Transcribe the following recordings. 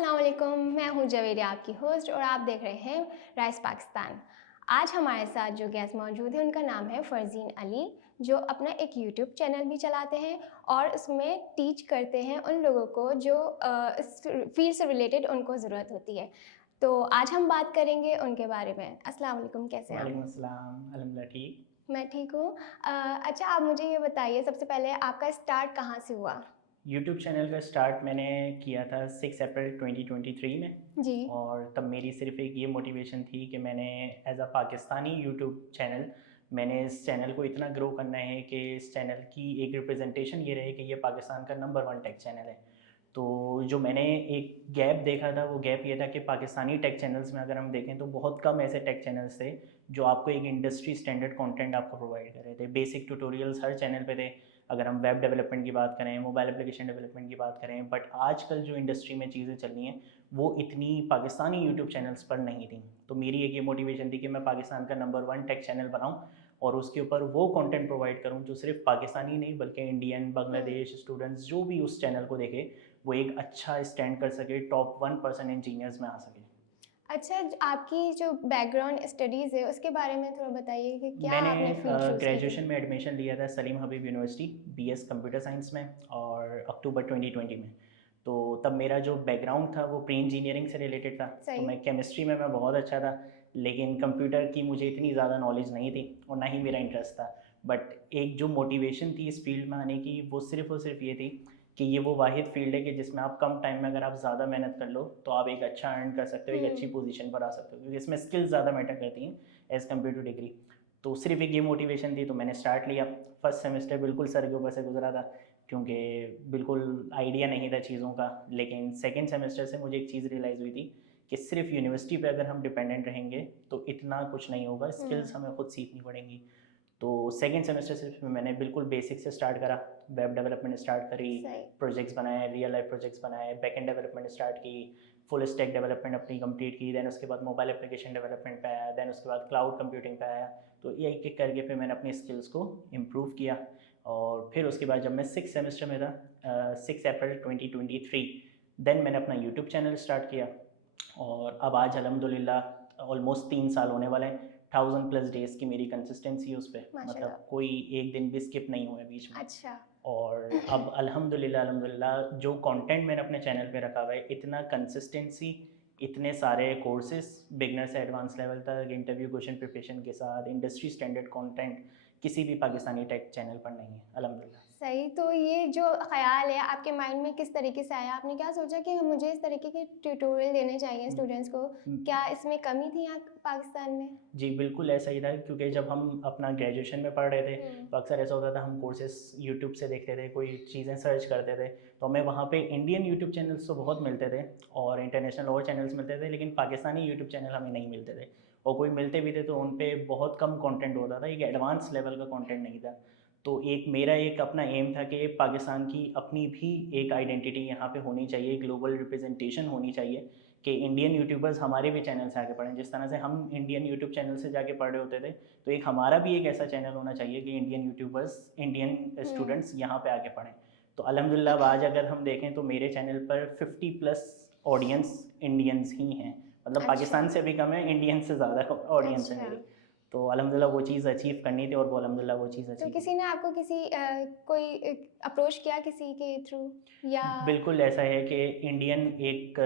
अस्सलाम वालेकुम, मैं हूँ जवेरिया आपकी होस्ट और आप देख रहे हैं राइस पाकिस्तान। आज हमारे साथ जो गेस्ट मौजूद है उनका नाम है फ़रज़ीन अली, जो अपना एक यूट्यूब चैनल भी चलाते हैं और उसमें टीच करते हैं उन लोगों को जो इस फील्ड से रिलेटेड उनको ज़रूरत होती है। तो आज हम बात करेंगे उनके बारे में। अस्सलाम वालेकुम, कैसे हैं आप? वालेकुम अस्सलाम, अल्हम्दुलिल्लाह ठीक। मैं ठीक हूँ। अच्छा, आप मुझे ये बताइए सबसे पहले आपका स्टार्ट कहाँ से हुआ? यूट्यूब चैनल का स्टार्ट मैंने किया था 6 अप्रैल 2023 में। जी। और तब मेरी सिर्फ़ एक ये मोटिवेशन थी कि मैंने as a Pakistani YouTube channel मैंने इस चैनल को इतना ग्रो करना है कि इस चैनल की एक रिप्रेजेंटेशन ये रहे कि ये पाकिस्तान का नंबर 1 टेक चैनल है। तो जो मैंने एक गैप देखा था वो गैप ये था कि पाकिस्तानी टेक चैनल्स में अगर हम देखें तो बहुत कम ऐसे टेक चैनल्स थे जो आपको एक इंडस्ट्री स्टैंडर्ड कंटेंट आपको प्रोवाइड कर रहे थे। बेसिक ट्यूटोरियल्स हर चैनल पे थे, अगर हम वेब डेवलपमेंट की बात करें, मोबाइल एप्लीकेशन डेवलपमेंट की बात करें। बट आजकल जो इंडस्ट्री में चीज़ें चल रही हैं वो इतनी पाकिस्तानी यूट्यूब चैनल्स पर नहीं थी। तो मेरी एक ये मोटिवेशन थी कि मैं पाकिस्तान का नंबर 1 टेक चैनल बनाऊँ और उसके ऊपर वो कंटेंट प्रोवाइड करूँ जो सिर्फ पाकिस्तानी नहीं बल्कि इंडियन, हुँ। बांग्लादेश स्टूडेंट्स जो भी उस चैनल को देखे वो एक अच्छा स्टैंड कर सके, टॉप 1% इंजीनियर्स में आ सके। अच्छा, आपकी जो बैकग्राउंड स्टडीज़ है, उसके बारे में थोड़ा बताइए कि क्या मैंने आपने फ़ील्ड चूज़ की थी? ग्रेजुएशन में एडमिशन लिया था सलीम हबीब यूनिवर्सिटी, बीएस कंप्यूटर साइंस में, और अक्टूबर 2020 में। तो तब मेरा जो बैकग्राउंड था वो प्री इंजीनियरिंग से रिलेटेड था। तो सही। मैं केमिस्ट्री में मैं बहुत अच्छा था, लेकिन कंप्यूटर की मुझे इतनी ज़्यादा नॉलेज नहीं थी और ना ही मेरा इंटरेस्ट था। बट एक जो मोटिवेशन थी इस फील्ड में आने की वो सिर्फ़ और सिर्फ ये थी कि ये वो वाहिद फील्ड है कि जिसमें आप कम टाइम में अगर आप ज़्यादा मेहनत कर लो तो आप एक अच्छा अर्न कर सकते हो, एक अच्छी हुँ। पोजीशन पर आ सकते हो, क्योंकि इसमें स्किल्स ज़्यादा मैटर करती हैं एज़ कम्पेयर टू डिग्री। तो सिर्फ़ एक ये मोटिवेशन थी तो मैंने स्टार्ट लिया। फर्स्ट सेमेस्टर बिल्कुल सर के ऊपर से गुज़रा था क्योंकि बिल्कुल आइडिया नहीं था चीज़ों का। लेकिन सेकंड सेमेस्टर से मुझे एक चीज़ रियलाइज़ हुई थी कि सिर्फ़ यूनिवर्सिटी पे अगर हम डिपेंडेंट रहेंगे तो इतना कुछ नहीं होगा, स्किल्स हुँ। हमें खुद सीखनी पड़ेंगी। तो सेकंड सेमेस्टर से मैंने बिल्कुल बेसिक से स्टार्ट करा, वेब डेवलपमेंट स्टार्ट करी, सही। प्रोजेक्ट्स बनाए, रियल लाइफ प्रोजेक्ट्स बनाए, बैकएंड डेवलपमेंट स्टार्ट की, फुल स्टैक डेवलपमेंट अपनी कंप्लीट की, देन उसके बाद मोबाइल एप्लीकेशन डेवलपमेंट पे आया, देन उसके बाद क्लाउड कंप्यूटिंग पे आया। तो ये एक एक करके फिर मैंने अपनी स्किल्स को इम्प्रूव किया। और फिर उसके बाद जब मैं सिक्स सेमेस्टर में था, 6 अप्रैल 2023, देन मैंने अपना यूट्यूब चैनल स्टार्ट किया। और अब आज अल्हम्दुलिल्लाह ऑलमोस्ट 3 साल होने वाले हैं। 1000+ डेज़ की मेरी कंसिस्टेंसी है उस पे, माशाल्लाह। मतलब कोई एक दिन भी स्किप नहीं हुआ है बीच में। अच्छा। और अब अल्हम्दुलिल्लाह अल्हम्दुलिल्लाह जो कंटेंट मैंने अपने चैनल पे रखा हुआ है, इतना कंसिस्टेंसी, इतने सारे कोर्सेज़ बिगिनर से एडवांस लेवल तक, इंटरव्यू क्वेश्चन प्रिपरेशन के साथ, इंडस्ट्री स्टैंडर्ड कंटेंट किसी भी पाकिस्तानी टेक चैनल पर नहीं है अल्हम्दुलिल्लाह। सही, तो ये जो ख़्याल है आपके माइंड में किस तरीके से आया? आपने क्या सोचा कि मुझे इस तरीके के ट्यूटोरियल देने चाहिए हुँ, स्टूडेंट्स को? हुँ। क्या इसमें कमी थी यहाँ पाकिस्तान में? जी, बिल्कुल ऐसा ही था, क्योंकि जब हम अपना ग्रेजुएशन में पढ़ रहे थे, हुँ। तो अक्सर ऐसा होता था हम कोर्सेज़ यूट्यूब से देखते थे, कोई चीज़ें सर्च करते थे, तो हमें वहाँ पे इंडियन यूट्यूब चैनल्स तो बहुत मिलते थे और इंटरनेशनल और चैनल्स मिलते थे, लेकिन पाकिस्तानी यूट्यूब चैनल हमें नहीं मिलते थे। और कोई मिलते भी थे तो उन पे बहुत कम कंटेंट होता था, एक एडवांस लेवल का कंटेंट नहीं था। तो एक मेरा एक अपना एम था कि पाकिस्तान की अपनी भी एक आइडेंटिटी यहाँ पे होनी चाहिए, ग्लोबल रिप्रेजेंटेशन होनी चाहिए कि इंडियन यूट्यूबर्स हमारे भी चैनल से आगे पढ़ें। जिस तरह से हम इंडियन यूट्यूब चैनल से जाके पढ़ रहे होते थे, तो एक हमारा भी एक ऐसा चैनल होना चाहिए कि इंडियन यूट्यूबर्स, इंडियन हुँ। स्टूडेंट्स यहाँ पे आके पढ़ें। तो अल्हम्दुलिल्लाह अब आज अगर हम देखें तो मेरे चैनल पर 50+ ऑडियंस इंडियंस ही हैं। मतलब अच्छा। पाकिस्तान से भी कम है, इंडियन से ज़्यादा ऑडियंस है अच्छा। मेरी। तो अल्हम्दुलिल्लाह वो चीज़ अचीव करनी थी और वो अल्हम्दुलिल्लाह वो चीज़ तो अचीव हुई। किसी ने आपको कोई अप्रोच किया किसी के थ्रू या? बिल्कुल ऐसा है कि इंडियन एक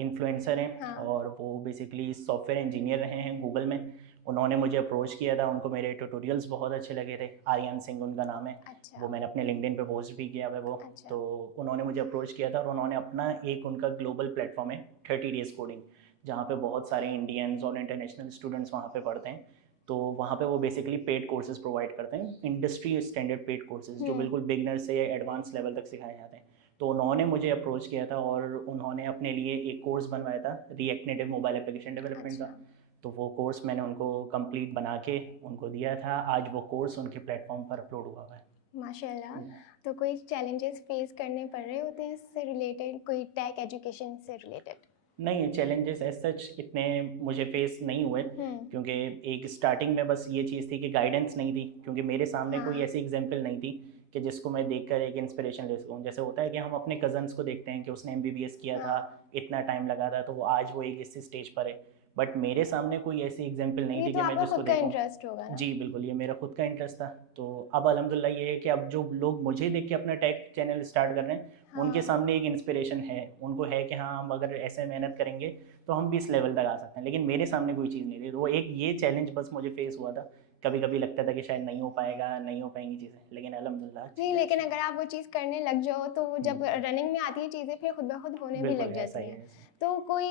इन्फ्लुएंसर हैं हाँ। और वो बेसिकली सॉफ्टवेयर इंजीनियर रहे हैं गूगल में। उन्होंने मुझे अप्रोच किया था, उनको मेरे ट्यूटोरियल्स बहुत अच्छे लगे थे। आर्यन सिंह उनका नाम है, अच्छा। वो मैंने अपने लिंक्डइन पे पोस्ट भी किया हुआ है वो। अच्छा। तो उन्होंने मुझे अप्रोच किया था और उन्होंने अपना एक उनका ग्लोबल प्लेटफॉर्म है 30 डेज़ कोडिंग, जहाँ पे बहुत सारे इंडियंस और इंटरनेशनल स्टूडेंट्स वहाँ पे पढ़ते हैं। तो वहाँ पे वो बेसिकली पेड कोर्सेज़ प्रोवाइड करते हैं, इंडस्ट्री स्टैंडर्ड पेड कोर्सेज़ जो हुँ। बिल्कुल बिगिनर से एडवांस लेवल तक सिखाए जाते हैं। तो उन्होंने मुझे अप्रोच किया था और उन्होंने अपने लिए एक कोर्स बनवाया था react native mobile application development का। अच्छा। तो वो कोर्स मैंने उनको कंप्लीट बना के उनको दिया था। आज वो कोर्स उनके प्लेटफॉर्म पर अपलोड हुआ हुआ है। माशाल्लाह। तो कोई चैलेंजेस फेस करने पड़ रहे होते हैं इससे रिलेटेड, कोई टेक एजुकेशन से रिलेटेड? नहीं, चैलेंजेस एज़ सच इतने मुझे फेस नहीं हुए, हुँ। क्योंकि एक स्टार्टिंग में बस ये चीज़ थी कि गाइडेंस नहीं थी, क्योंकि मेरे सामने कोई हाँ। ऐसी एग्ज़ाम्पल नहीं थी कि जिसको मैं देखकर एक इंस्पिरेशन ले सकूँ। जैसे होता है कि हम अपने कज़न्स को देखते हैं कि उसने एमबीबीएस किया था, हाँ। इतना टाइम लगा था, तो वो आज वो एक इस स्टेज पर है। बट मेरे सामने कोई ऐसी एग्जाम्पल नहीं ये थी तो कि मैं आपका जिसको खुद का देखूँ। इंटरेस्ट होगा ना? जी बिल्कुल, ये मेरा खुद का इंटरेस्ट था। तो अब अल्हम्दुलिल्लाह ये है कि अब जो लोग मुझे देख के अपना टेक चैनल स्टार्ट कर रहे हैं, उनके हाँ। सामने एक इंस्पिरेशन है, उनको है कि हाँ हम अगर ऐसे मेहनत करेंगे तो हम भी इस लेवल तक आ सकते हैं। लेकिन मेरे सामने कोई चीज़ नहीं थी, तो वो एक ये चैलेंज बस मुझे फेस हुआ था। कभी कभी लगता था कि शायद नहीं हो पाएगा, नहीं हो पाएंगी चीज़ें, लेकिन अल्हम्दुलिल्लाह नहीं, चीज़ें लेकिन अच्छी अगर आप वो चीज़ करने लग जाओ तो वो जब हुई। रनिंग में आती है चीज़ें फिर खुद ब खुद होने भी बिल्कुल लग ऐसा जाती ही हैं। है ऐसा। तो कोई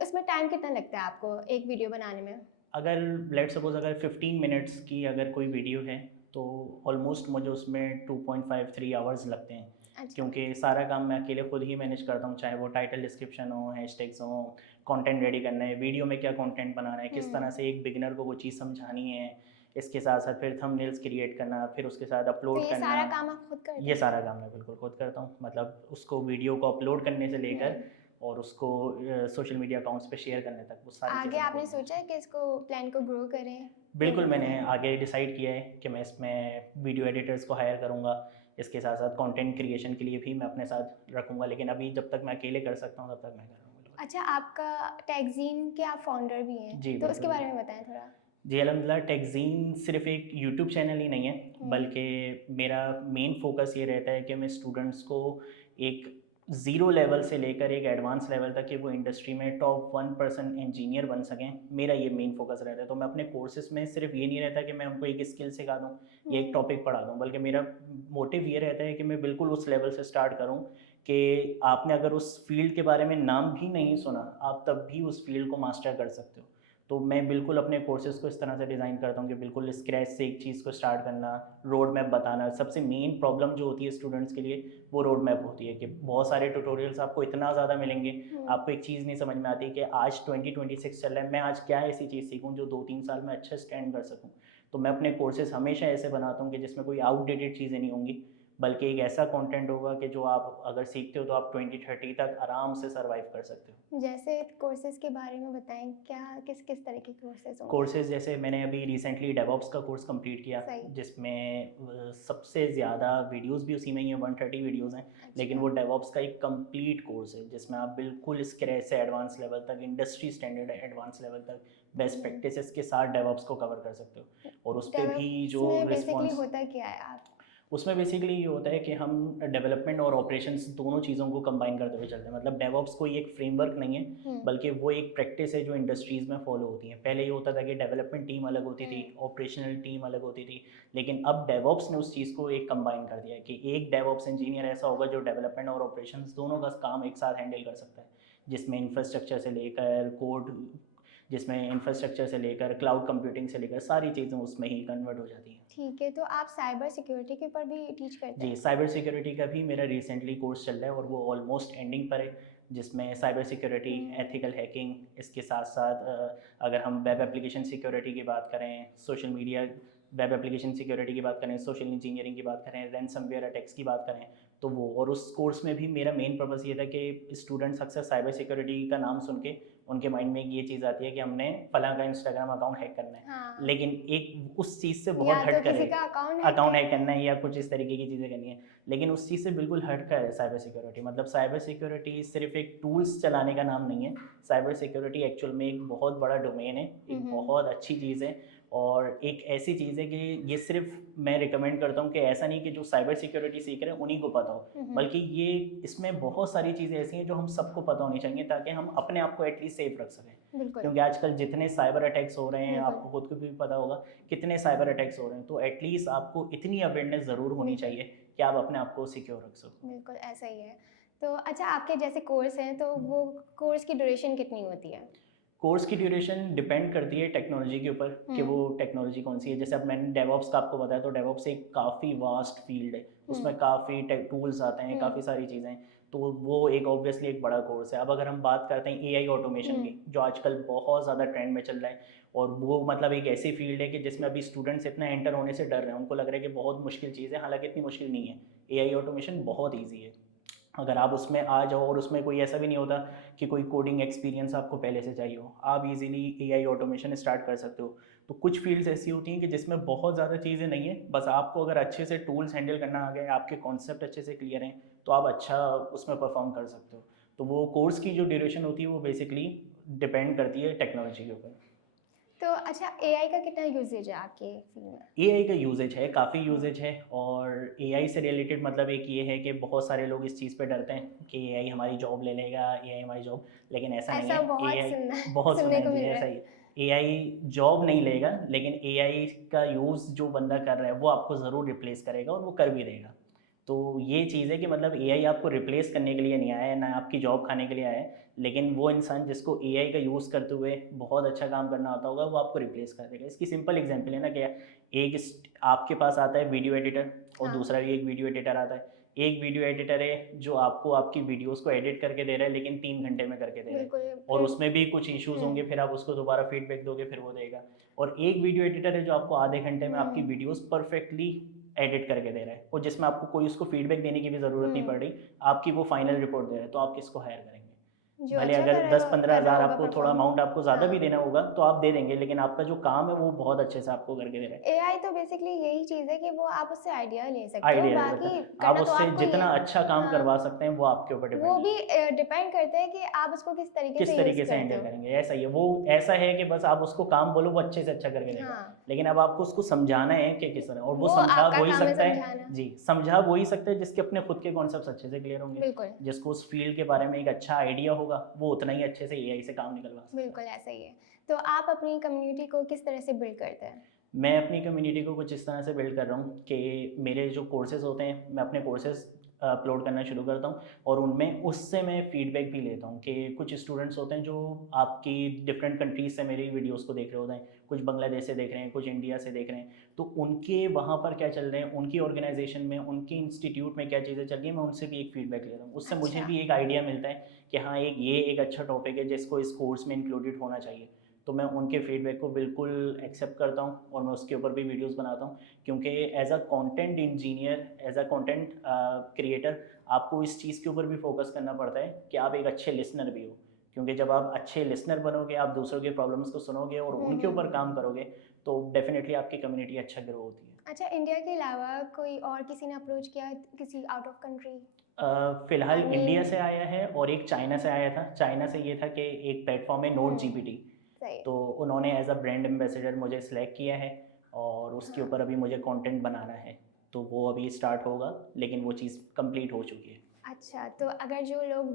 उसमें टाइम कितना लगता है आपको एक वीडियो बनाने में? अगर लेट्स सपोज अगर 15 मिनट्स की अगर कोई वीडियो है, तो ऑलमोस्ट मुझे उसमें 2.53 आवर्स लगते हैं। अच्छा। क्योंकि सारा काम मैं अकेले खुद ही मैनेज करता हूँ, चाहे वो टाइटल डिस्क्रिप्शन हो, हैशटैग्स हो, कंटेंट रेडी करना है, वीडियो में क्या कंटेंट बनाना है, किस तरह हुँ। से एक बिगिनर को वो चीज़ समझानी है, इसके साथ साथ फिर थंबनेल्स क्रिएट करना, फिर उसके साथ तो अपलोड ये करना। सारा काम आप खुद करते ये हैं? सारा काम मैं बिल्कुल खुद करता हूँ, मतलब उसको वीडियो को अपलोड करने से हुँ। लेकर और उसको सोशल मीडिया अकाउंट्स पे शेयर करने तक, वो सारी आगे चीज़ें मैं खुद आपने मैनेज सोचा है करता कि इसको प्लान को ग्रो करें? हूँ। फिर बिल्कुल, मैंने आगे डिसाइड किया है कि मैं इसमें वीडियो एडिटर्स को हायर करूँगा, इसके साथ साथ कंटेंट क्रिएशन के लिए भी मैं अपने साथ रखूँगा, लेकिन अभी जब तक मैं अकेले कर सकता हूँ तब तक मैं कर रहा हूँ बिल्कुल। अच्छा, आपका टैगज़ीन के आप फाउंडर भी हैं, जी तो उसके बिल्कुल। बारे में बताएँ थोड़ा? जी अलहमदिल्ला, टेकज़ीन सिर्फ एक यूट्यूब चैनल ही नहीं है, हुँ। बल्कि मेरा मेन फोकस ये रहता है कि मैं स्टूडेंट्स को एक ज़ीरो लेवल से लेकर एक एडवांस लेवल तक कि वो इंडस्ट्री में टॉप 1% इंजीनियर बन सकें, मेरा ये मेन फोकस रहता है। तो मैं अपने कोर्सेज में सिर्फ ये नहीं रहता कि मैं उनको एक स्किल सिखा दूँ या एक हुँ। टॉपिक पढ़ा दूँ, बल्कि मेरा मोटिव ये रहता है कि मैं बिल्कुल उस लेवल से स्टार्ट करूँ कि आपने अगर उस फील्ड के बारे में नाम भी नहीं सुना, आप तब भी उस फील्ड को मास्टर कर सकते हो। तो मैं बिल्कुल अपने कोर्सेज़ को इस तरह से डिज़ाइन करता हूँ कि बिल्कुल स्क्रैच से एक चीज़ को स्टार्ट करना, रोड मैप बताना। सबसे मेन प्रॉब्लम जो होती है स्टूडेंट्स के लिए, वो रोड मैप होती है कि बहुत सारे ट्यूटोरियल्स आपको इतना ज़्यादा मिलेंगे, हुँ। आपको एक चीज़ नहीं समझ में आती कि आज 2026 चल रहा है, मैं आज क्या ऐसी चीज़ सीखूँ जो 2-3 साल में अच्छा स्टैंड कर सकूँ। तो मैं अपने कोर्सेज़ हमेशा ऐसे बनाता हूँ कि जिसमें कोई आउटडेटेड चीज़ें नहीं होंगी, बल्कि एक ऐसा कंटेंट होगा कि जो आप अगर सीखते हो तो आप 2030 तक आराम से सर्वाइव कर सकते हो। जैसे कोर्सेज़ के बारे में बताएँ, क्या किस-किस तरह के कोर्सेज़ होंगे? कोर्सेज़ जैसे मैंने अभी रिसेंटली डेवऑप्स का कोर्स कंप्लीट किया, सही। जिसमें सबसे ज़्यादा वीडियोस भी उसी में ही है, 130 वीडियोस हैं। लेकिन अच्छा। वो डेवऑप्स का एक कंप्लीट कोर्स है जिसमें आप बिल्कुल स्क्रैच से एडवांस लेवल तक, इंडस्ट्री स्टैंडर्ड एडवांस लेवल तक बेस्ट हुँ। प्रैक्टिसेस के साथ डेवऑप्स को कवर कर सकते हो। और उस पे भी डेवऑप्स जो में बेसिकली रिस्पॉन्स, होता क्या है आप? उसमें बेसिकली ये होता है कि हम डेवलपमेंट और ऑपरेशंस दोनों चीज़ों को कंबाइन करते हुए चलते हैं। मतलब डेवऑप्स कोई एक फ्रेमवर्क नहीं है, हुँ। बल्कि वो एक प्रैक्टिस है जो इंडस्ट्रीज़ में फॉलो होती है। पहले ये होता था कि डेवलपमेंट टीम अलग होती थी, हुँ। ऑपरेशनल टीम अलग होती थी, लेकिन अब डेवऑप्स ने उस चीज़ को एक कंबाइन कर दिया है कि एक डेवऑप्स इंजीनियर ऐसा होगा जो डेवलपमेंट और ऑपरेशंस दोनों का काम एक साथ हैंडल कर सकता है, जिसमें इंफ्रास्ट्रक्चर से लेकर कोड, जिसमें इंफ्रास्ट्रक्चर से लेकर क्लाउड कंप्यूटिंग से लेकर सारी चीज़ें उसमें ही कन्वर्ट हो जाती हैं। ठीक है, तो आप साइबर सिक्योरिटी के ऊपर भी टीच करते जी, हैं? साइबर सिक्योरिटी का भी मेरा रिसेंटली कोर्स चल रहा है और वो ऑलमोस्ट एंडिंग पर है, जिसमें साइबर सिक्योरिटी, हुँ। एथिकल हैकिंग, इसके साथ-साथ अगर हम वेब एप्लीकेशन सिक्योरिटी की बात करें, social media web application security की बात करें, सोशल इंजीनियरिंग की बात करें, रैनसमवेयर अटैक्स की बात करें, तो वो, और उस कोर्स में भी मेरा मेन पर्पस ये था कि स्टूडेंट्स अक्सर साइबर सिक्योरिटी का नाम सुन के उनके माइंड में ये चीज़ आती है कि हमने फलाँ का इंस्टाग्राम अकाउंट हैक करना है। हाँ। लेकिन एक उस चीज़ से या बहुत तो हट कर किसी है, का अकाउंट हैक अकाउंट हैक करना करना है। है या कुछ इस तरीके की चीज़ें करनी है। लेकिन उस चीज़ से बिल्कुल हट कर है साइबर सिक्योरिटी। मतलब साइबर सिक्योरिटी सिर्फ़ एक टूल्स चलाने का नाम नहीं है। साइबर सिक्योरिटी एक्चुअल में एक बहुत बड़ा डोमेन है, हुँ, एक हुँ। बहुत अच्छी चीज़ है और एक ऐसी चीज़ है कि ये सिर्फ़ मैं रिकमेंड करता हूँ कि ऐसा नहीं कि जो साइबर सिक्योरिटी सीख रहे हैं उन्हीं को पता हो, हुँ, हुँ। बल्कि ये इसमें बहुत सारी चीज़ें ऐसी हैं जो हम सबको पता होनी चाहिए ताकि हम अपने आप को एटलीस्ट सेफ रख सकें। बिल्कुल, क्योंकि आजकल जितने साइबर अटैक्स हो रहे हैं, बिल्कुल, आपको खुद को भी पता होगा कितने साइबर अटैक्स हो रहे हैं, तो एटलीस्ट आपको इतनी अवेयरनेस ज़रूर होनी बिल्कुल, चाहिए कि आप अपने आप को सिक्योर रख सको। बिल्कुल ऐसा ही है। तो अच्छा, आपके जैसे कोर्स हैं तो वो कोर्स की ड्यूरेशन कितनी होती है? कोर्स की ड्यूरेशन डिपेंड करती है टेक्नोलॉजी के ऊपर कि हुँ। वो टेक्नोलॉजी कौन सी है। जैसे अब मैंने डेवऑप्स का आपको बताया, तो डेवऑप्स एक काफ़ी वास्ट फील्ड है, हुँ। उसमें काफ़ी टेक टूल्स आते हैं, हुँ। काफ़ी सारी चीज़ें हैं, तो वो एक ऑब्वियसली एक बड़ा कोर्स है। अब अगर हम बात करते हैं एआई ऑटोमेशन हुँ। की, जो आजकल बहुत ज़्यादा ट्रेंड में चल रहा है, और वो मतलब एक ऐसी फील्ड है कि जिसमें अभी स्टूडेंट्स इतना एंटर होने से डर रहे हैं, उनको लग रहा है कि बहुत मुश्किल चीज़ है, हालांकि इतनी मुश्किल नहीं है। एआई ऑटोमेशन बहुत ईजी है अगर आप उसमें आ जाओ, और उसमें कोई ऐसा भी नहीं होता कि कोई कोडिंग एक्सपीरियंस आपको पहले से चाहिए हो, आप इजीली एआई ऑटोमेशन स्टार्ट कर सकते हो। तो कुछ फील्ड्स ऐसी होती हैं कि जिसमें बहुत ज़्यादा चीज़ें नहीं है, बस आपको अगर अच्छे से टूल्स हैंडल करना आ गए, आपके कॉन्सेप्ट अच्छे से क्लियर हैं, तो आप अच्छा उसमें परफॉर्म कर सकते हो। तो वो कोर्स की जो ड्यूरेशन होती है वो बेसिकली डिपेंड करती है टेक्नोलॉजी के ऊपर। तो अच्छा, एआई का कितना यूजेज है आपके फील्ड में? एआई का यूजेज है, काफ़ी यूजेज है। और एआई से रिलेटेड मतलब एक ये है कि बहुत सारे लोग इस चीज़ पे डरते हैं कि एआई हमारी जॉब ले लेगा, एआई हमारी जॉब, लेकिन ऐसा नहीं ऐसा है। बहुत एआई सुनना बहुत सुना सुनने है को जी, मिल रहा ऐसा है। ही है। एआई जॉब नहीं लेगा, लेकिन एआई का यूज़ जो बंदा कर रहा है वो आपको ज़रूर रिप्लेस करेगा और वो कर भी देगा। तो ये चीज़ है कि मतलब एआई आपको रिप्लेस करने के लिए नहीं आया है, ना आपकी जॉब खाने के लिए आया है, लेकिन वो इंसान जिसको एआई का यूज़ करते हुए बहुत अच्छा काम करना आता होगा वो आपको रिप्लेस कर देगा। इसकी सिंपल एग्जांपल है ना कि आपके पास आता है वीडियो एडिटर और हाँ, दूसरा भी एक वीडियो एडिटर आता है। एक वीडियो एडिटर है जो आपको आपकी वीडियोस को एडिट करके दे रहा है, लेकिन 3 घंटे में करके दे रहा है, बिल्कुल। और फिर उसमें भी कुछ इश्यूज होंगे, फिर आप उसको दोबारा फीडबैक दोगे, फिर वो देगा। और एक वीडियो एडिटर है जो आपको आधे घंटे में आपकी हुँ, वीडियोस परफेक्टली एडिट करके दे रहा है, और जिसमें आपको कोई उसको फीडबैक देने की भी ज़रूरत नहीं हुँ, पड़ रही, आपकी वो फाइनल रिपोर्ट दे रहा है, तो आप किसको हायर करेंगे? जो भले अच्छा अगर दस पंद्रह कर रहा हज़ार होगा आपको थोड़ा परफ़ॉर्म। अमाउंट आपको ज़्यादा भी हाँ। देना होगा तो आप दे देंगे, लेकिन आपका जो काम है वो बहुत अच्छे से आपको करके दे रहा है। एआई तो बेसिकली यही चीज़ है कि वो आप उससे आइडिया ले सकते हो, आइडिया दे सकता बाकी है, आप करना तो उससे आपको ही जितना है। अच्छा काम हाँ, करवा सकते हैं वो आपके ऊपर वो डिपेंड है। भी डिपेंड करता है कि आप उसको किस तरीके किस से यूज़ तरीके से करते हैंडल हो। करेंगे, ऐसा ही है। वो ऐसा है कि बस आप उसको काम बोलो वो अच्छे से अच्छा करके देगा, हाँ, लेकिन अब आपको उसको समझाना है कि किस तरह, और वो वो समझा आपका वही काम है सकता है। समझाना। जी, समझा वही सकता है जिसके अपने खुद के कॉन्सेप्ट्स अच्छे से क्लियर होंगे, बिल्कुल, जिसको उस फील्ड के बारे में एक अच्छा आइडिया होगा, वो उतना ही अच्छे से एआई से काम निकलवा सकता है। बिल्कुल ऐसा ही है। तो आप अपनी कम्युनिटी को किस तरह से बिल्ड करते हैं? मैं अपनी कम्युनिटी को कुछ इस तरह से बिल्ड कर रहा हूँ कि मेरे जो कोर्सेज़ होते हैं, मैं अपने कोर्सेज़ अपलोड करना शुरू करता हूँ, और उनमें उससे मैं फीडबैक भी लेता हूँ कि कुछ स्टूडेंट्स होते हैं जो आपकी डिफरेंट कंट्रीज़ से मेरी वीडियोस को देख रहे होते हैं, कुछ बांग्लादेश से देख रहे हैं, कुछ इंडिया से देख रहे हैं, तो उनके वहाँ पर क्या चल रहे हैं, उनकी ऑर्गेनाइजेशन में, उनके इंस्टीट्यूट में क्या चीज़ें चल रही हैं, मैं उनसे भी एक फीडबैक ले रहा हूँ। उससे मुझे अच्छा, भी एक आइडिया मिलता है कि हाँ, एक अच्छा टॉपिक है जिसको इस कोर्स में इंक्लूडेड होना चाहिए। तो मैं उनके फीडबैक को बिल्कुल एक्सेप्ट करता हूँ और मैं उसके ऊपर भी वीडियोस बनाता हूँ, क्योंकि as a content engineer, as a content creator, आपको इस चीज़ के ऊपर भी फोकस करना पड़ता है कि आप एक अच्छे लिसनर भी हो, क्योंकि जब आप अच्छे लिसनर बनोगे, आप दूसरों के प्रॉब्लम्स को सुनोगे और हुँ, उनके ऊपर हुँ। काम करोगे, तो डेफिनेटली आपकी कम्युनिटी अच्छा ग्रो होती है। अच्छा, इंडिया के अलावा कोई और किसी ने अप्रोच किया है, किसी आउट ऑफ कंट्री? फ़िलहाल आई मीन इंडिया से आया है और एक चाइना से आया था। चाइना से ये था कि एक प्लेटफॉर्म है नोट हुँ, जीपीटी, सही है। तो उन्होंने एज अ ब्रांड एम्बेसडर मुझे सिलेक्ट किया है, और उसके हाँ, ऊपर अभी मुझे कंटेंट बनाना है, तो वो अभी स्टार्ट होगा, लेकिन वो चीज़ कंप्लीट हो चुकी है। अच्छा, तो अगर जो लोग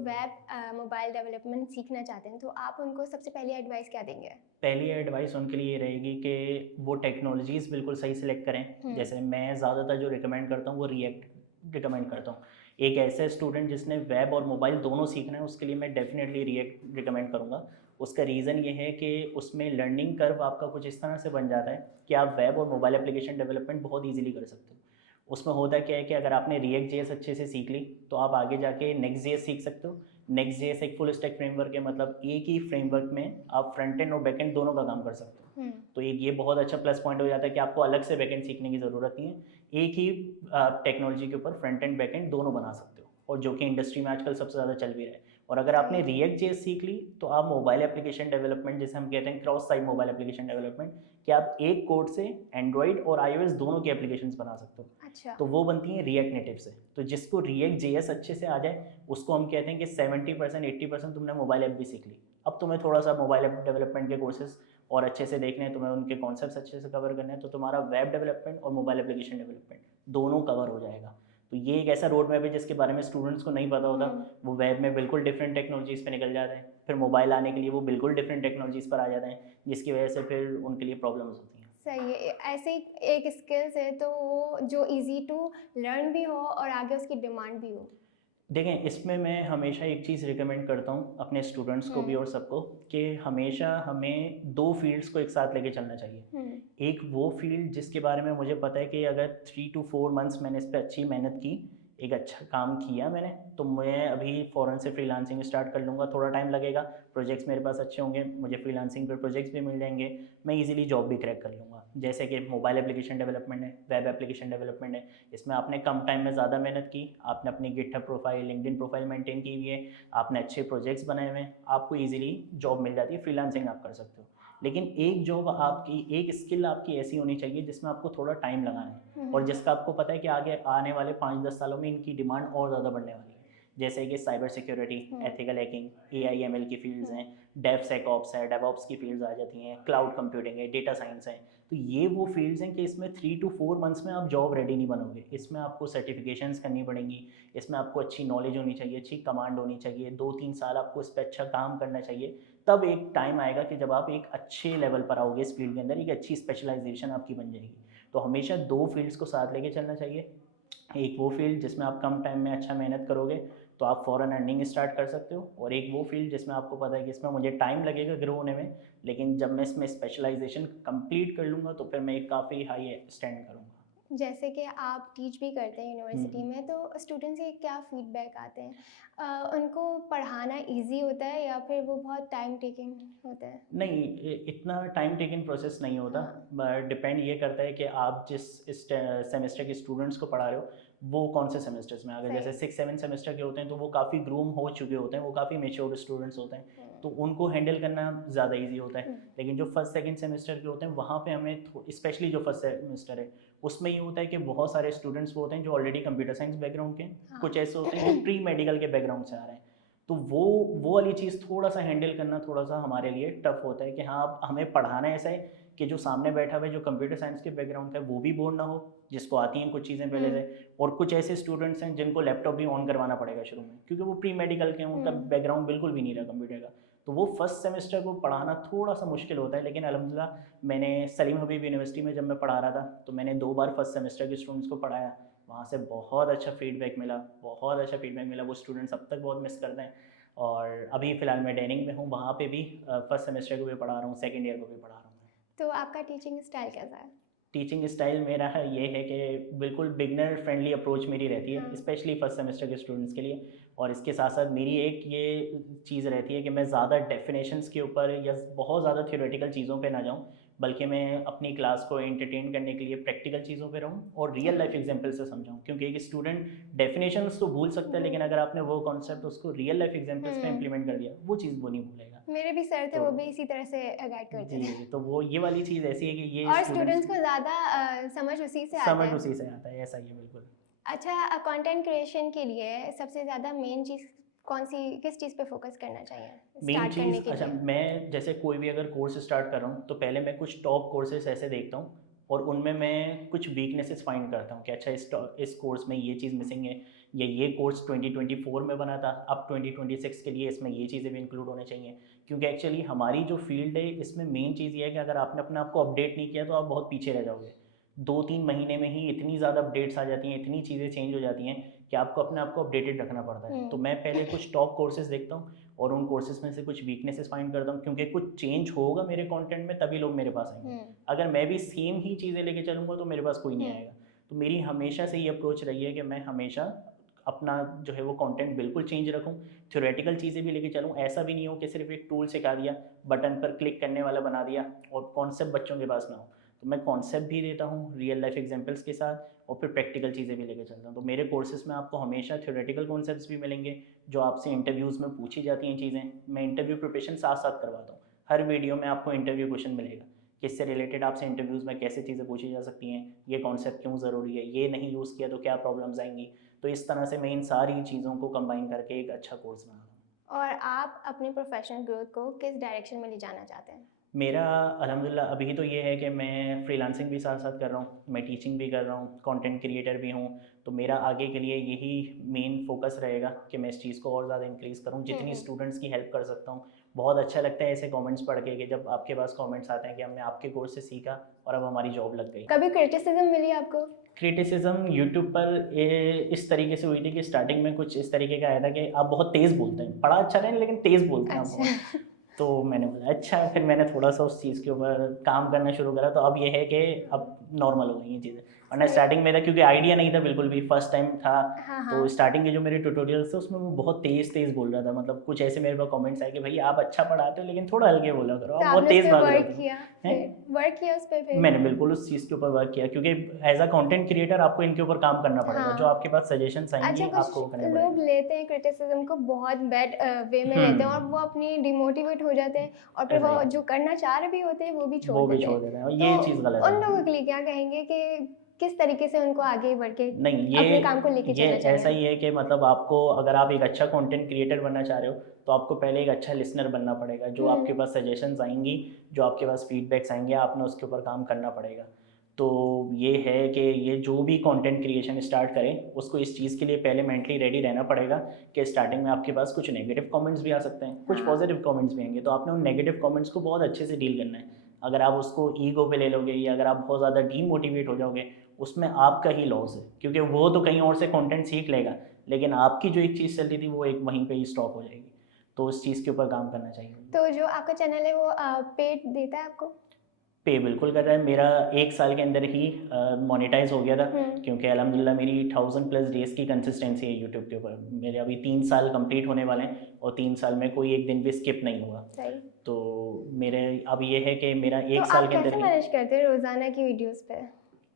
मोबाइल डेवलपमेंट सीखना चाहते हैं, तो आप उनको सबसे पहली एडवाइस क्या देंगे? पहली एडवाइस उनके लिए ये रहेगी कि वो टेक्नोलॉजीज़ बिल्कुल सही सिलेक्ट करें। हुँ, जैसे मैं ज़्यादातर जो रिकमेंड करता हूँ वो रिएक्ट रिकमेंड करता हूँ। एक ऐसे स्टूडेंट जिसने वेब और मोबाइल दोनों सीखना है, उसके लिए मैं डेफ़िनेटली रिएक्ट रिकमेंड करूँगा। उसका रीज़न ये है कि उसमें लर्निंग कर्व आपका कुछ इस तरह से बन जाता है कि आप वेब और मोबाइल एप्लीकेशन डेवलपमेंट बहुत ईज़िली कर सकते हो। उसमें होता क्या है कि अगर आपने रिएक्ट जेएस अच्छे से सीख ली, तो आप आगे जाके नेक्स्ट जेएस सीख सकते हो। नेक्स्ट जेएस एक फुल स्टैक फ्रेमवर्क है, मतलब एक ही फ्रेमवर्क में आप फ्रंट एंड और बैक एंड दोनों का काम कर सकते हो। हुँ, तो एक ये बहुत अच्छा प्लस पॉइंट हो जाता है कि आपको अलग से बैक एंड सीखने की ज़रूरत नहीं है। एक ही टेक्नोलॉजी के ऊपर फ्रंट एंड बैक एंड दोनों बना सकते हो, और जो कि इंडस्ट्री में आजकल सबसे ज़्यादा चल भी रहा है। और अगर सही आपने है। रिएक्ट जेएस सीख ली, तो आप मोबाइल एप्लीकेशन डेवलपमेंट, जिसे हम कहते हैं cross site mobile application development, कि आप एक कोड से एंड्रॉइड और आईओएस दोनों की एप्लीकेशंस बना सकते हो। अच्छा, तो वो बनती हैं रिएक्ट नेटिव से। तो जिसको रिएक्ट जेएस अच्छे से आ जाए, उसको हम कहते हैं कि 70% 80% तुमने मोबाइल ऐप भी सीख ली। अब तुम्हें थोड़ा सा मोबाइल ऐप डेवलपमेंट के कोर्सेज और अच्छे से देखने हैं, तुम्हें उनके कॉन्सेप्ट्स अच्छे से कवर करने हैं, तो तुम्हारा वेब डेवलपमेंट और मोबाइल एप्लीकेशन डेवलपमेंट दोनों कवर हो जाएगा। तो ये एक ऐसा रोड मैप है जिसके बारे में स्टूडेंट्स को नहीं पता होता। हुँ, वो वेब में बिल्कुल डिफरेंट टेक्नोलॉजीज़ पे निकल जाते हैं, फिर मोबाइल आने के लिए वो बिल्कुल डिफरेंट टेक्नोलॉजीज़ पर आ जाते हैं, जिसकी वजह से फिर उनके लिए प्रॉब्लम्स होती हैं। सही है। ऐसे ही एक स्किल्स है तो वो जो ईज़ी टू लर्न भी हो और आगे उसकी डिमांड भी हो। देखें, इसमें मैं हमेशा एक चीज़ रिकमेंड करता हूँ अपने स्टूडेंट्स को भी हुँ, और सबको, कि हमेशा हमें 2 फ़ील्ड्स को एक साथ लेके चलना चाहिए। हुँ, एक वो फ़ील्ड जिसके बारे में मुझे पता है कि अगर 3 टू 4 मंथ्स मैंने इस पे अच्छी मेहनत की, एक अच्छा काम किया मैंने, तो मैं अभी फ़ौरन से फ्रीलांसिंग स्टार्ट कर लूँगा। थोड़ा टाइम लगेगा, प्रोजेक्ट्स मेरे पास अच्छे होंगे, मुझे फ्रीलांसिंग पे प्रोजेक्ट्स भी मिल जाएँगे, मैं ईज़िली जॉब भी क्रैक कर लूँगा। जैसे कि मोबाइल एप्लीकेशन डेवलपमेंट है, वेब एप्लीकेशन डेवलपमेंट है, इसमें आपने कम टाइम में ज़्यादा मेहनत की, आपने अपनी GitHub profile, LinkedIn profile maintain की हुई है, आपने अच्छे प्रोजेक्ट्स बनाए हुए हैं, आपको ईज़िली जॉब मिल जाती है, फ्रीलांसिंग आप कर सकते हो। लेकिन एक जॉब आपकी, एक स्किल आपकी ऐसी होनी चाहिए जिसमें आपको थोड़ा टाइम लगाना है, हुँ, और हुँ, जिसका आपको पता है कि आगे आने वाले 5-10 सालों में इनकी डिमांड और ज़्यादा बढ़ने वाली है। जैसे कि cyber security, ethical hacking, AI/ML की फील्ड्स हैं, डेवसेकऑप्स है, डेवऑप्स की फील्ड्स आ जाती हैं, क्लाउड कंप्यूटिंग है, डेटा साइंस है। तो ये वो फील्ड्स हैं कि इसमें 3 to 4 मंथ्स में आप जॉब रेडी नहीं बनोगे। इसमें आपको सर्टिफिकेशंस करनी पड़ेंगी, इसमें आपको अच्छी नॉलेज होनी चाहिए, अच्छी कमांड होनी चाहिए, 2-3 साल आपको इस पे अच्छा काम करना चाहिए। तब एक टाइम आएगा कि जब आप एक अच्छे लेवल पर आओगे इस फील्ड के अंदर, एक अच्छी स्पेशलाइजेशन आपकी बन जाएगी। तो हमेशा 2 फील्ड्स को साथ लेके चलना चाहिए। एक वो फील्ड जिसमें आप कम टाइम में अच्छा मेहनत करोगे तो आप फ़ौरन अर्निंग स्टार्ट कर सकते हो, और एक वो फील्ड जिसमें आपको पता है कि इसमें मुझे टाइम लगेगा ग्रो होने में, लेकिन जब मैं इसमें स्पेशलाइजेशन कंप्लीट कर लूँगा तो फिर मैं एक काफ़ी हाई स्टैंड करूँगा। जैसे कि आप टीच भी करते हैं यूनिवर्सिटी हम्म। में, तो स्टूडेंट से क्या फीडबैक आते हैं? उनको पढ़ाना इजी होता है या फिर वो बहुत टाइम टेकिंग होता है? नहीं, इतना टाइम टेकिंग प्रोसेस नहीं होता। हाँ। बट डिपेंड ये करता है कि आप जिस सेमेस्टर के स्टूडेंट्स को पढ़ा रहे हो वो कौन से सेमेस्टर्स में। अगर जैसे सही। 6-7 सेमेस्टर के होते हैं तो वो काफ़ी ग्रूम हो चुके होते हैं, वो काफ़ी मेच्योर्ड स्टूडेंट्स होते हैं, तो उनको हैंडल करना ज़्यादा इजी होता है। लेकिन जो फर्स्ट सेकंड सेमेस्टर के होते हैं वहाँ पे हमें स्पेशली जो फर्स्ट सेमेस्टर है उसमें ये होता है कि बहुत सारे स्टूडेंट्स वो होते हैं जो ऑलरेडी कंप्यूटर साइंस बैकग्राउंड के हैं, हाँ। कुछ ऐसे होते हैं जो प्री मेडिकल के बैकग्राउंड से आ रहे हैं। तो वो वाली चीज़ थोड़ा सा हैंडल करना थोड़ा सा हमारे लिए टफ होता है कि हाँ, अब हमें पढ़ाना ऐसा है कि जो सामने बैठा हुआ है जो कंप्यूटर साइंस के बैकग्राउंड का है वो भी बोर ना हो, जिसको आती हैं कुछ चीज़ें पहले से। और कुछ ऐसे स्टूडेंट्स हैं जिनको लैपटॉप भी ऑन करवाना पड़ेगा शुरू में, क्योंकि वो प्री मेडिकल के हैं, उनका बैकग्राउंड बिल्कुल भी नहीं रहा कंप्यूटर का। तो वो फर्स्ट सेमेस्टर को पढ़ाना थोड़ा सा मुश्किल होता है। लेकिन अल्हम्दुलिल्लाह मैंने सलीम हबीब यूनिवर्सिटी में जब मैं पढ़ा रहा था तो मैंने 2 बार फर्स्ट सेमेस्टर के स्टूडेंट्स को पढ़ाया, वहाँ से बहुत अच्छा फीडबैक मिला, बहुत अच्छा फीडबैक मिला। वो स्टूडेंट्स अब तक बहुत मिस करते हैं। और अभी फ़िलहाल मैं डेनिंग में हूँ, वहाँ पे भी फर्स्ट सेमेस्टर को भी पढ़ा रहा हूँ, सेकंड ईयर को भी पढ़ा रहा हूँ। तो आपका टीचिंग स्टाइल कैसा है? टीचिंग स्टाइल मेरा है ये है कि बिल्कुल बिगनर फ्रेंडली अप्रोच मेरी रहती है, हाँ। स्पेशली फर्स्ट सेमेस्टर के स्टूडेंट्स के लिए। और इसके साथ साथ मेरी एक ये चीज़ रहती है कि मैं ज़्यादा डेफिनेशंस के ऊपर या बहुत ज़्यादा थ्योरेटिकल चीज़ों पे ना जाऊँ, बल्कि मैं अपनी क्लास को एंटरटेन करने के लिए प्रैक्टिकल चीज़ों पे रहूँ और रियल लाइफ एग्जांपल से समझाऊँ। क्योंकि एक स्टूडेंट डेफिनेशंस तो भूल सकता है, लेकिन अगर आपने वो कॉन्सेप्ट उसको रियल लाइफ एग्जांपल्स पे इंप्लीमेंट कर दिया, वो चीज़ वो नहीं भूलेगा। मेरे भी सर थे, तो वो भी इसी तरह से गाइड करते थे। जी, तो वो ये वाली चीज़ ऐसी है कि ये और स्टूडेंट्स स्टूडेंट्स को ज़्यादा समझ उसी से आता समझ है। उसी से आता है, ऐसा ही है बिल्कुल। अच्छा, कंटेंट क्रिएशन के लिए सबसे ज़्यादा मेन चीज़ किस चीज़ पे फोकस करना चाहिए मेन स्टार्ट करने चीज़ के अच्छा, लिए? मैं जैसे कोई भी अगर कोर्स स्टार्ट कर रहा हूँ तो पहले मैं कुछ टॉप कोर्सेज़ ऐसे देखता हूँ और उनमें मैं कुछ वीकनेसेस फाइंड करता हूँ कि अच्छा इस कोर्स में ये चीज़ मिसिंग है, या ये कोर्स 2024 में बना था, अब 2026 के लिए इसमें ये चीज़ें भी इंक्लूड होने चाहिए। क्योंकि एक्चुअली हमारी जो फील्ड है इसमें मेन चीज़ ये है कि अगर आपने अपने आप को अपडेट नहीं किया तो आप बहुत पीछे रह जाओगे। 2-3 महीने में ही इतनी ज़्यादा अपडेट्स आ जाती हैं, इतनी चीज़ें चेंज हो जाती हैं कि आपको अपने आप को अपडेटेड रखना पड़ता है। तो मैं पहले कुछ टॉप कोर्सेज़ देखता हूँ और उन कोर्सेज़ में से कुछ वीकनेसेस फाइंड करता हूँ, क्योंकि कुछ चेंज होगा मेरे कंटेंट में तभी लोग मेरे पास आएंगे। अगर मैं भी सेम ही चीज़ें लेके चलूँगा तो मेरे पास कोई नहीं आएगा। तो मेरी हमेशा से ये अप्रोच रही है कि मैं हमेशा अपना जो है वो कंटेंट बिल्कुल चेंज रखूँ, थ्योरेटिकल चीज़ें भी लेके चलूँ। ऐसा भी नहीं हो कि सिर्फ एक टूल सिखा दिया, बटन पर क्लिक करने वाला बना दिया और कॉन्सेप्ट बच्चों के पास ना हो। तो मैं कॉन्सेप्ट भी देता हूँ रियल लाइफ एग्जांपल्स के साथ और फिर प्रैक्टिकल चीज़ें भी लेके चलता हूँ। तो मेरे कोर्सेज़ में आपको हमेशा थ्योरेटिकल कॉन्सेप्ट्स भी मिलेंगे जो आपसे इंटरव्यूज़ में पूछी जाती हैं चीज़ें। मैं इंटरव्यू प्रिपरेशन साथ साथ करवाता हूँ। हर वीडियो में आपको इंटरव्यू क्वेश्चन मिलेगा कि इससे रिलेटेड आपसे इंटरव्यूज़ में कैसे चीज़ें पूछी जा सकती हैं, ये कॉन्सेप्ट क्यों ज़रूरी है, ये नहीं यूज़ किया तो क्या प्रॉब्लम्स आएंगी। तो इस तरह से मैं इन सारी चीज़ों को कंबाइन करके एक अच्छा कोर्स बनाता हूँ। और आप अपनी प्रोफेशनल ग्रोथ को किस डायरेक्शन में ले जाना चाहते हैं? मेरा अल्हम्दुलिल्लाह अभी तो ये है कि मैं फ्रीलांसिंग भी साथ साथ कर रहा हूँ, मैं टीचिंग भी कर रहा हूँ, कंटेंट क्रिएटर भी हूँ। तो मेरा आगे के लिए यही मेन फोकस रहेगा कि मैं इस चीज़ को और ज़्यादा इंक्रीज़ करूँ, जितनी स्टूडेंट्स की हेल्प कर सकता हूँ। बहुत अच्छा लगता है ऐसे कमेंट्स पढ़ के कि जब आपके पास कमेंट्स आते हैं कि हमने आपके कोर्स से सीखा और अब हमारी जॉब लग गई। कभी क्रिटिसिज्म मिली आपको? क्रिटिसिज्म यूट्यूब पर इस तरीके से हुई थी कि स्टार्टिंग में कुछ इस तरीके का आया था कि आप बहुत तेज़ बोलते हैं, पढ़ा अच्छा रहे लेकिन तेज़ बोलते हैं आप बहुत। अच्छा। तो मैंने बोला अच्छा, फिर मैंने थोड़ा सा उस चीज़ के ऊपर काम करना शुरू करा। तो अब ये है कि अब नॉर्मल हो गई ये चीज़ें। वरना स्टार्टिंग में था, क्योंकि आइडिया नहीं था बिल्कुल भी, फर्स्ट टाइम था। हाँ, तो हाँ। स्टार्टिंग के जो मेरे ट्यूटोरियल्स थे उसमें मैं बहुत तेज़ तेज़ बोल रहा था। मतलब कुछ ऐसे मेरे पास कमेंट्स आए कि भाई आप अच्छा पढ़ाते हो लेकिन थोड़ा हल्के बोला करो, तो आप बहुत आपने उस तेज़ पे भाग रहे वर्क हो। किया हैं? वर्क किया उस पे फिर? मैंने बिल्कुल उस चीज़ के ऊपर वर्क किया, क्योंकि एज अ कंटेंट क्रिएटर आपको इनके ऊपर काम करना पड़ेगा। जो हाँ। आपके पास सजेशंस अच्छा, आएंगी आपको वो कुछ करने लोग पड़ेंगे। लेते हैं क्रिटिसिज्म को बहुत बैड वे में लेते हैं और वो अपनी डिमोटिवेट हो जाते हैं और फिर ऐसा वो ही जो करना चाह रहे भी होते हैं वो भी छोड़ वो भी देते छोड़ हैं। देते हैं और तो ये चीज़ गलत उन है। लोगों के लिए क्या कहेंगे कि किस तरीके से उनको आगे बढ़ के नहीं, अपने काम को लेके ये चलना चाहिए? ऐसा ही है कि मतलब आपको अगर आप एक अच्छा कंटेंट क्रिएटर बनना चाह रहे हो, तो आपको पहले एक अच्छा लिसनर बनना पड़ेगा। जो आपके पास सजेशंस आएँगी, जो आपके पास फीडबैक्स आएँगे, आपने उसके ऊपर काम करना पड़ेगा। तो ये है कि ये जो भी कंटेंट क्रिएशन स्टार्ट करें, उसको इस चीज़ के लिए पहले मेंटली रेडी रहना पड़ेगा कि स्टार्टिंग में आपके पास कुछ नेगेटिव कमेंट्स भी आ सकते हैं, कुछ हाँ। पॉजिटिव कमेंट्स भी आएँगे, तो आपने उन नेगेटिव कमेंट्स को बहुत अच्छे से डील करना है। अगर आप उसको ईगो पे ले लोगे या अगर आप बहुत ज़्यादा डीमोटिवेट हो जाओगे, उसमें आपका ही लॉस है, क्योंकि वो तो कहीं और से कंटेंट सीख लेगा, लेकिन आपकी जो एक चीज़ चल रही थी वो एक वहीं पे ही स्टॉप हो जाएगी। तो उस चीज़ के ऊपर काम करना चाहिए। तो जो आपका चैनल है वो पेड देता है आपको? पे बिल्कुल कर रहा है। मेरा 1 साल के अंदर ही मोनेटाइज़ हो गया था, क्योंकि अल्हम्दुलिल्लाह मेरी 1000 प्लस डेज़ की कंसिस्टेंसी है यूट्यूब के ऊपर। मेरे अभी 3 साल कंप्लीट होने वाले हैं और 3 साल में कोई एक दिन भी स्किप नहीं हुआ। सही। तो मेरे अब ये है कि मेरा तो 1 साल आप के अंदर कैसे ही मैनेज करते हैं रोज़ाना की वीडियोज़ पे?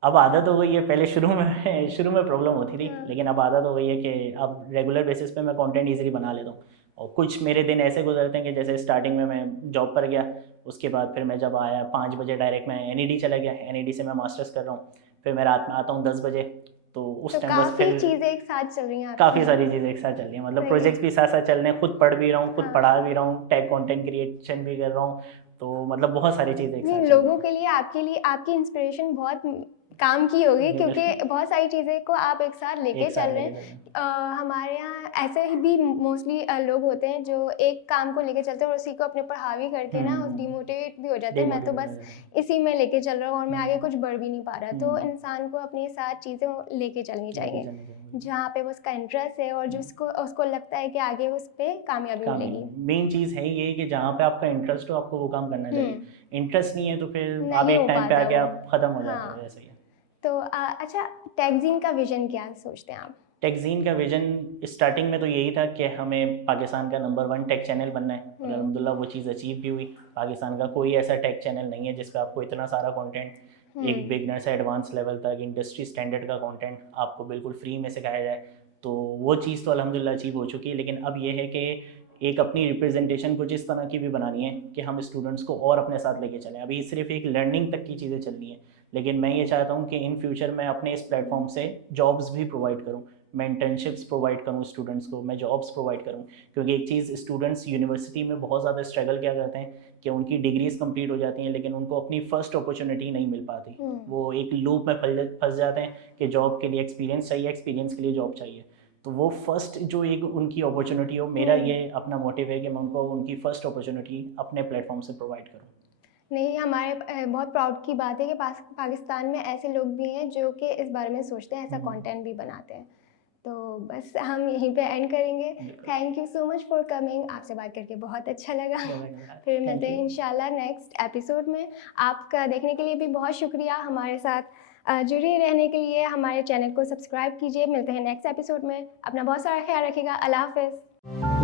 अब आदत हो गई है। पहले शुरू में शुरू में प्रॉब्लम होती थी, हाँ। लेकिन अब आदत हो गई है कि अब रेगुलर बेसिस पे मैं कंटेंट ईज़िली बना लेता हूँ। और कुछ मेरे दिन ऐसे गुज़रते हैं कि जैसे स्टार्टिंग में मैं जॉब पर गया, उसके बाद फिर मैं जब आया 5 बजे डायरेक्ट मैं एनईडी चला गया, एनईडी से मैं मास्टर्स कर रहा हूँ। फिर मैं रात में आता हूँ 10 बजे, तो तो उस टाइम बस काफ़ी फिर चीज़ें एक साथ चल रही हैं काफ़ी आपकी। सारी चीज़ें एक साथ चल रही हैं। मतलब सही। प्रोजेक्ट्स भी साथ-साथ चल रहे हैं, खुद पढ़ भी रहा हूँ, खुद हाँ। पढ़ा भी रहा हूँ, टेक कंटेंट क्रिएशन भी कर रहा हूँ, तो मतलब बहुत सारी चीज़ें एक साथ नहीं, चल रही लोगों हैं। के लिए आपकी इंस्पिरेशन बहुत काम की होगी, क्योंकि बिल्कुल, बहुत सारी चीज़ें को आप एक साथ लेके एक चल साथ रहे लेके चल हैं। रहे हैं। हमारे यहाँ ऐसे ही भी मोस्टली लोग होते हैं जो एक काम को लेके चलते हैं और उसी को अपने ऊपर हावी करके ना डिमोटिवेट भी हो जाते हैं। मैं तो डिमोटिवेट हो बस जाते हैं। इसी में लेके चल रहा हूँ और मैं आगे हुँ, कुछ बढ़ भी नहीं पा रहा। तो हुँ, इंसान को अपनी साथ चीज़ें लेके चलनी लेके चाहिए, चलनी चाहिए। जहाँ पे वो उसका इंटरेस्ट है और हुँ, जिसको उसको लगता है कि आगे उस पे कामयाबी मिलेगी। कामयाबी मेन चीज़ है ये कि जहाँ पे आपका इंटरेस्ट हो आपको वो काम करना हुँ, चाहिए। इंटरेस्ट नहीं है तो फिर आप नहीं हो एक टाइम पे पाता आके वो। आप ख़त्म हो जाते हो, हाँ। ऐसा ही है। तो अच्छा, टैगज़ीन का विज़न क्या सोचते हैं आप? टेकज़ीन का विज़न स्टार्टिंग में तो यही था कि हमें पाकिस्तान का नंबर 1 टेक चैनल बनना है, और हुँ, अल्हम्दुलिल्लाह वो चीज़ अचीव भी हुई। पाकिस्तान का कोई ऐसा टेक चैनल नहीं है जिसका आपको इतना सारा कंटेंट हुँ, एक बिगिनर से एडवांस लेवल तक इंडस्ट्री स्टैंडर्ड का कंटेंट आपको बिल्कुल फ्री में सिखाया जाए। तो वो चीज़ तो अल्हम्दुलिल्लाह अचीव हो चुकी है, लेकिन अब ये है कि एक अपनी रिप्रेजेंटेशन कुछ इस तरह की भी बनानी है कि हम स्टूडेंट्स को और अपने साथ लेके चलें। अभी सिर्फ एक लर्निंग तक की चीज़ें चल रही हैं, लेकिन मैं ये चाहता हूँ कि इन फ्यूचर मैं अपने इस प्लेटफॉर्म से जॉब्स भी प्रोवाइड करूँ, मैं इंटर्नशिप्स प्रोवाइड करूँ स्टूडेंट्स को, मैं जॉब्स प्रोवाइड करूँ। क्योंकि एक चीज़, स्टूडेंट्स यूनिवर्सिटी में बहुत ज़्यादा स्ट्रगल क्या करते हैं कि उनकी डिग्रीज़ कंप्लीट हो जाती हैं, लेकिन उनको अपनी फ़र्स्ट अपॉर्चुनिटी नहीं मिल पाती। हुँ। वो एक लूप में फँस जाते हैं कि जॉब के लिए एक्सपीरियंस चाहिए, एक्सपीरियंस के लिए जॉब चाहिए। तो वो फर्स्ट जो एक उनकी अपॉर्चुनिटी हो, मेरा हुँ। ये अपना मोटिव है कि मैं उनको उनकी फर्स्ट अपॉर्चुनिटी अपने प्लेटफॉर्म से प्रोवाइड करूँ। नहीं, हमारे बहुत प्राउड की बात है कि पाकिस्तान में ऐसे लोग भी हैं जो कि इस बारे में सोचते हैं, ऐसा हुँ, कंटेंट भी बनाते हैं। तो बस हम यहीं पे एंड करेंगे। बिल्कुल। Thank you so much for coming. आपसे बात करके बहुत अच्छा लगा। फिर थैंक मिलते यू। हैं इंशाल्लाह नेक्स्ट एपिसोड में। आपका देखने के लिए भी बहुत शुक्रिया। हमारे साथ जुड़े रहने के लिए हमारे चैनल को सब्सक्राइब कीजिए। मिलते हैं नेक्स्ट एपिसोड में। अपना बहुत सारा ख्याल रखिएगा। अल्लाह हाफ़िज़।